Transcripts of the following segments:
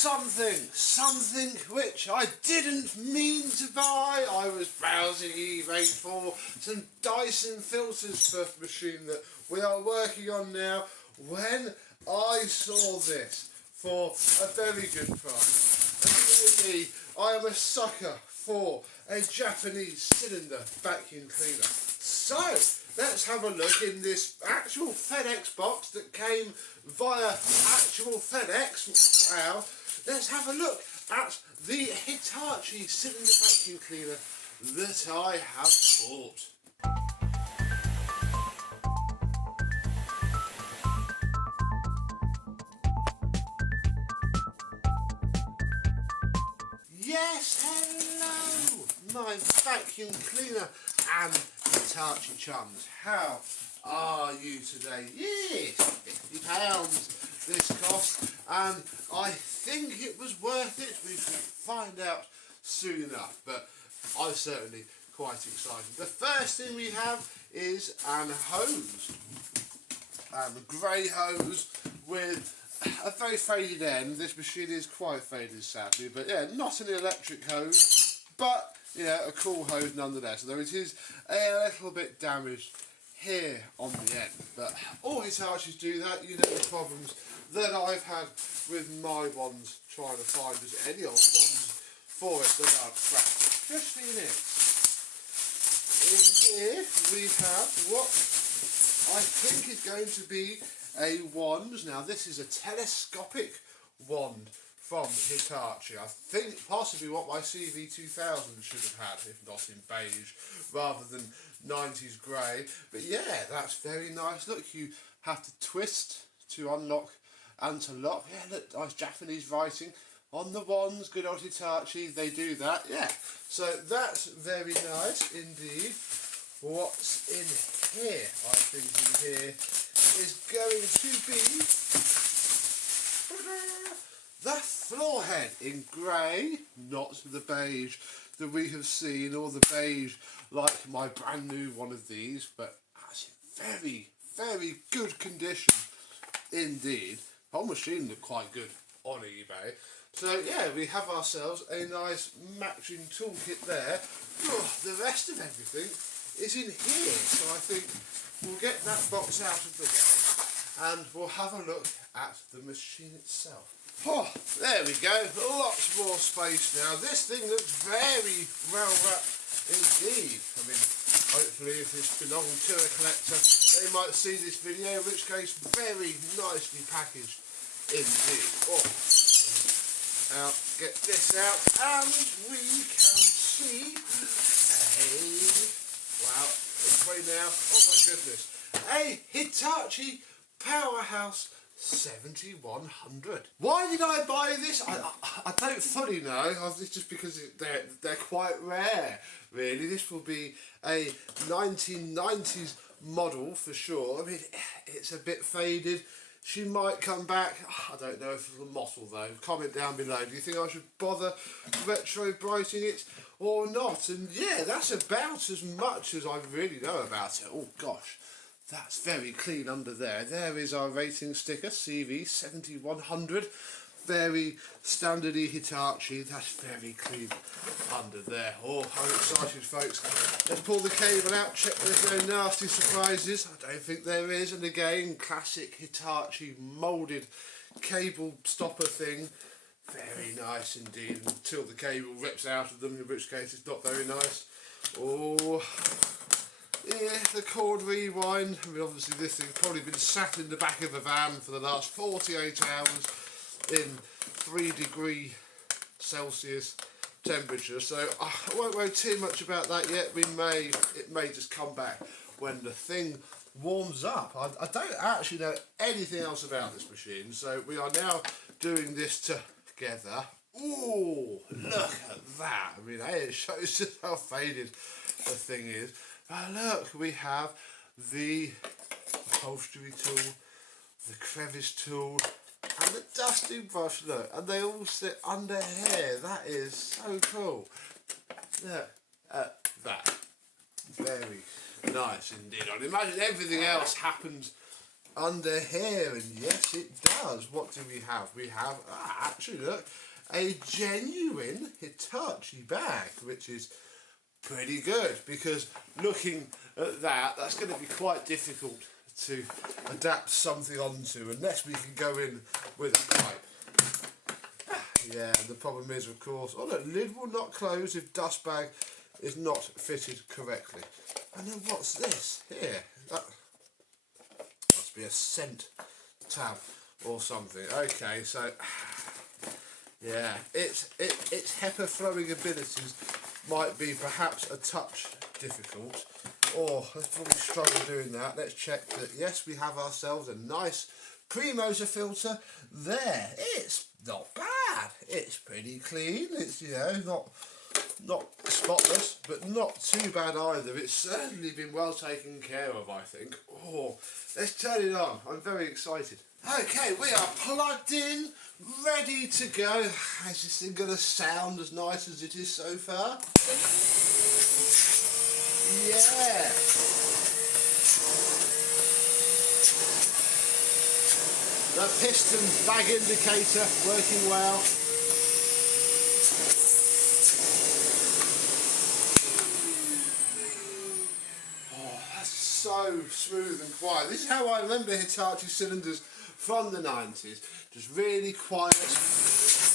something which I didn't mean to buy. I was browsing eBay for some Dyson filters for the machine that we are working on now when I saw this for a very good price. And you know me, I am a sucker for a Japanese cylinder vacuum cleaner. So let's have a look in this actual FedEx box that came via actual FedEx. Wow. Let's have a look at the Hitachi cylinder vacuum cleaner that I have bought. Yes, hello, my vacuum cleaner and Hitachi chums. How are you today? Yes, £50 this cost, and I think it was worth it. We should find out soon enough, but I'm certainly quite excited. The first thing we have is an hose, a grey hose with a very faded end. This machine is quite faded, sadly, but yeah, not an electric hose, but yeah, a cool hose nonetheless, though it is a little bit damaged here on the end. But all Hitachis do that. You know the problems that I've had with my ones trying to find just any old ones for it that are cracked. Just in here we have what I think is going to be a wand. Now this is a telescopic wand from Hitachi. I think possibly what my CV2000 should have had, if not in beige rather than 90s grey. But yeah, that's very nice. Look, you have to twist to unlock and to lock. Yeah, look, nice Japanese writing on the wands. Good old Hitachi, they do that. Yeah, so that's very nice indeed. What's in here? I think in here is going to be the floor head in grey, not the beige that we have seen, or the beige like my brand new one of these, but actually very good condition indeed. The whole machine looked quite good on eBay. So yeah, we have ourselves a nice matching toolkit there. The rest of everything is in here, so I think we'll get that box out of the way and we'll have a look at the machine itself. Oh, there we go, lots more space now. This thing looks very well wrapped indeed. I mean, hopefully if this belonged to a collector, they might see this video, in which case very nicely packaged indeed. Oh, now get this out and we can see wow, it's way now, oh my goodness, a Hitachi Powerhouse 7100. Why did I buy this? I don't fully know. It's just because they're quite rare, really. This will be a 1990s model for sure. I mean, it's a bit faded. She might come back. I don't know if it's a model though. Comment down below. Do you think I should bother retro brighting it or not? And yeah, that's about as much as I really know about it. Oh gosh. That's very clean under there. There is our rating sticker, CV7100. Very standardy Hitachi. That's very clean under there. Oh, I'm excited, folks. Let's pull the cable out, check there's no nasty surprises. I don't think there is. And again, classic Hitachi moulded cable stopper thing. Very nice indeed. Until the cable rips out of them, in which case it's not very nice. Oh, yeah, the cord rewind. I mean, obviously this thing's probably been sat in the back of a van for the last 48 hours in 3 °C temperature, so I won't worry too much about that yet. It may just come back when the thing warms up. I don't actually know anything else about this machine, so we are now doing this together. Ooh, look at that. I mean, hey, it shows just how faded the thing is. Look, we have the upholstery tool, the crevice tool, and the dusting brush, look, and they all sit under here. That is so cool. Look at that. Very nice indeed. I'd imagine everything else happens under here, and yes it does. What do we have? We have, actually look, a genuine Hitachi bag, which is pretty good, because looking at that, that's going to be quite difficult to adapt something onto unless we can go in with a pipe. Yeah, the problem is, of course, oh look, lid will not close if dust bag is not fitted correctly. And then what's this here? That must be a scent tab or something. Okay, so yeah, its HEPA flowing abilities might be perhaps a touch difficult, or let's probably struggle doing that. Let's check that, yes, we have ourselves a nice pre-motor filter there. It's not bad, it's pretty clean, it's, you know, not spotless, but not too bad either. It's certainly been well taken care of, I think. Oh, let's turn it on. I'm very excited. Okay, we are plugged in, ready to go. Is this thing going to sound as nice as it is so far? Yeah. The piston bag indicator working well. So smooth and quiet. This is how I remember Hitachi cylinders from the 90s. Just really quiet,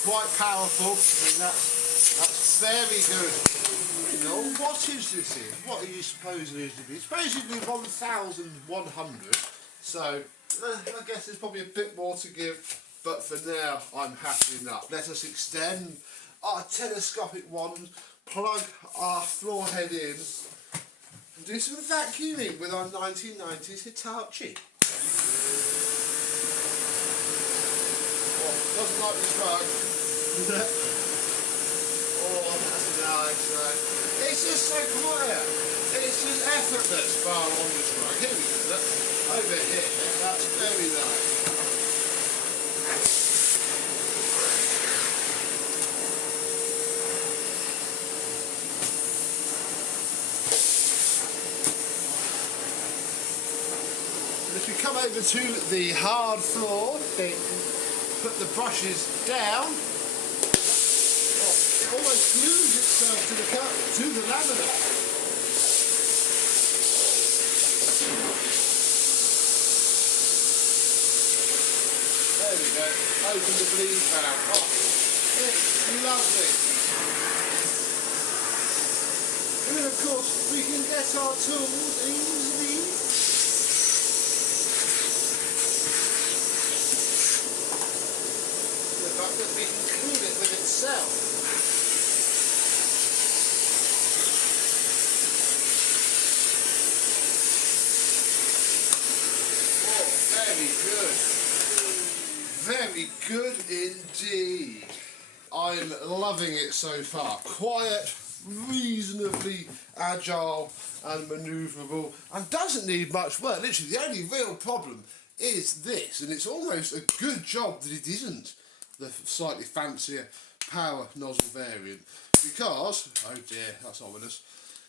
quite powerful. I mean, that's very good. You know, what is this here? What are you supposing it to be? It's basically 1100. So I guess there's probably a bit more to give, but for now I'm happy enough. Let us extend our telescopic wand, plug our floor head in, and do some vacuuming with our 1990s Hitachi. Oh, doesn't like the plug. Oh, that's nice, right? It's just so quiet. It's just effortless bar on this rug. Here we go, look. Over here, that's very nice. If we come over to the hard floor, put the brushes down, it almost glues itself to the laminate. There we go, open the bleed valve. Oh, it's lovely. And then of course we can get our tools easily. That we can clean it with itself. Oh, very good. Very good indeed. I'm loving it so far. Quiet, reasonably agile and manoeuvrable, and doesn't need much work. Literally, the only real problem is this, and it's almost a good job that it isn't the slightly fancier power nozzle variant, because, oh dear, that's ominous,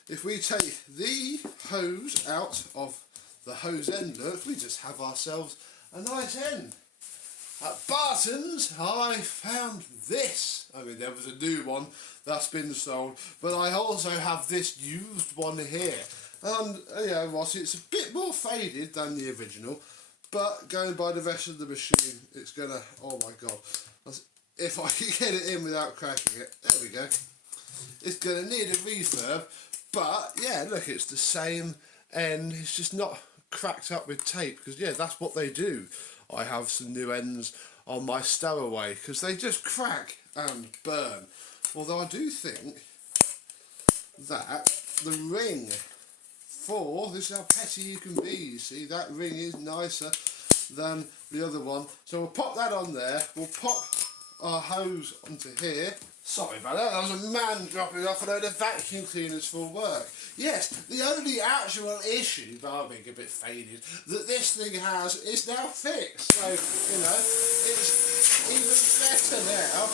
if we take the hose out of the hose end, look, we just have ourselves a nice end. At Barton's I found this. I mean, there was a new one that's been sold, but I also have this used one here, and you know what, it's a bit more faded than the original, but going by the rest of the machine, it's gonna, oh my god, if I can get it in without cracking it, there we go. It's gonna need a refurb, but yeah, look, it's the same end, it's just not cracked up with tape, because yeah, that's what they do. I have some new ends on my stowaway, because they just crack and burn. Although I do think that the ring for, this is how petty you can be, you see, that ring is nicer than the other one. So we'll pop that on there, we'll pop our hose onto here. Sorry about that, that was a man dropping off a load of vacuum cleaners for work. Yes, the only actual issue, bar being a bit faded, that this thing has is now fixed. So, you know, it's even better now.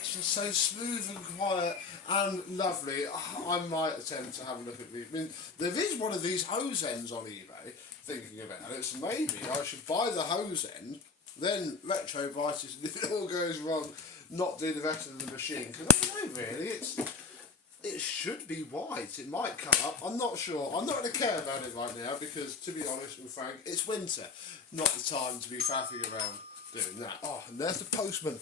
It's just so smooth and quiet and lovely. I might attempt to have a look at these. I mean, there is one of these hose ends on eBay, thinking about it, so maybe I should buy the hose end, then retrobite it, and if it all goes wrong, not do the rest of the machine. Because I don't know really, it should be white. It might come up. I'm not sure. I'm not going to care about it right now because, to be honest and frank, it's winter. Not the time to be faffing around doing that. Oh, and there's the postman.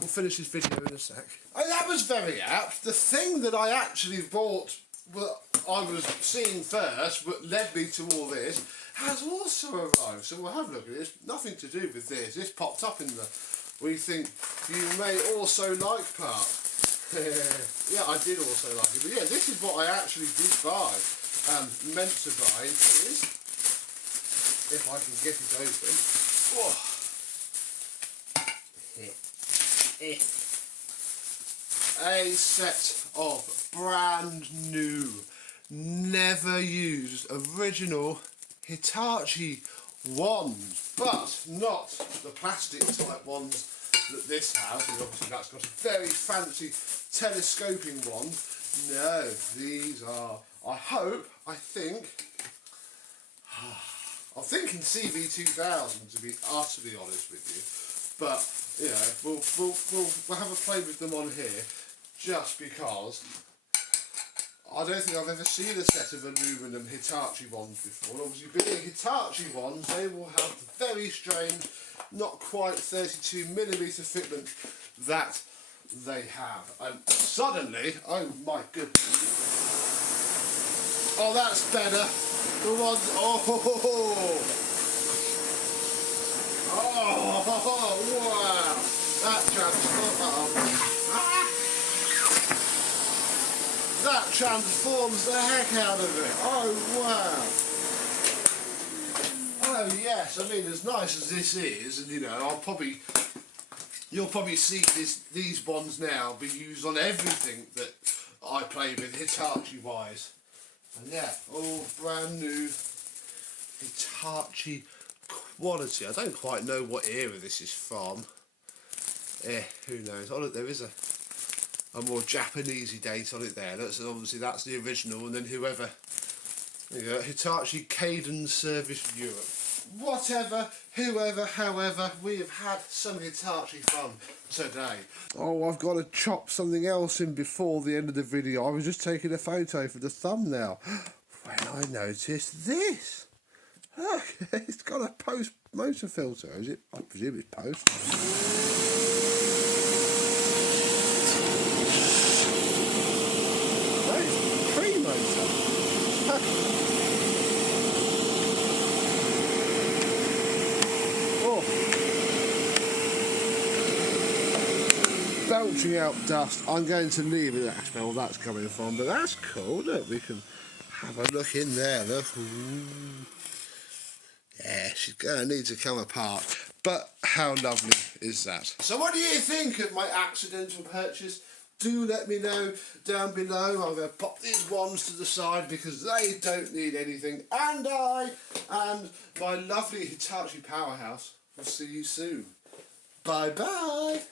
We'll finish this video in a sec. And that was very apt. The thing that I actually bought, well, I was seeing first, but led me to all this, has also arrived. So we'll have a look at this. Nothing to do with this. This popped up in the "we think you may also like" part. Yeah, I did also like it. But yeah, this is what I actually did buy. Meant to buy. It is, if I can get it open. Oh. A set of brand new, never used, original Hitachi wands, but not the plastic type ones that this has, and obviously that's got a very fancy telescoping wand. No, these are, I think, I'm thinking CV2000 to be utterly honest with you, but you know, we'll have a play with them on here, just because I don't think I've ever seen a set of aluminum Hitachi wands before. Obviously, being Hitachi wands, they will have the very strange, not quite 32mm fitment that they have. And suddenly, oh my goodness. Oh, that's better. The ones, oh, wow. That transforms the heck out of it. Oh, wow. Oh, yes. I mean, as nice as this is, and you know, you'll probably see these ones now be used on everything that I play with Hitachi wise. And yeah, all brand new Hitachi quality. I don't quite know what era this is from. Who knows? Oh look, there is a more Japanesey date on it there. Obviously that's the original, and then whoever, Hitachi Cadence Service Europe. Whatever, whoever, however, we have had some Hitachi fun today. Oh, I've got to chop something else in before the end of the video. I was just taking a photo for the thumbnail when I noticed this. Look, it's got a post motor filter, is it? I presume it's post. No, it's pre-motor. Belching out dust. I'm going to leave it. That's where all that's coming from, but that's cool. Look, we can have a look in there. Look. Ooh. Yeah, she's going to need to come apart. But how lovely is that? So what do you think of my accidental purchase? Do let me know down below. I'm going to pop these ones to the side because they don't need anything. And I and my lovely Hitachi Powerhouse will see you soon. Bye bye.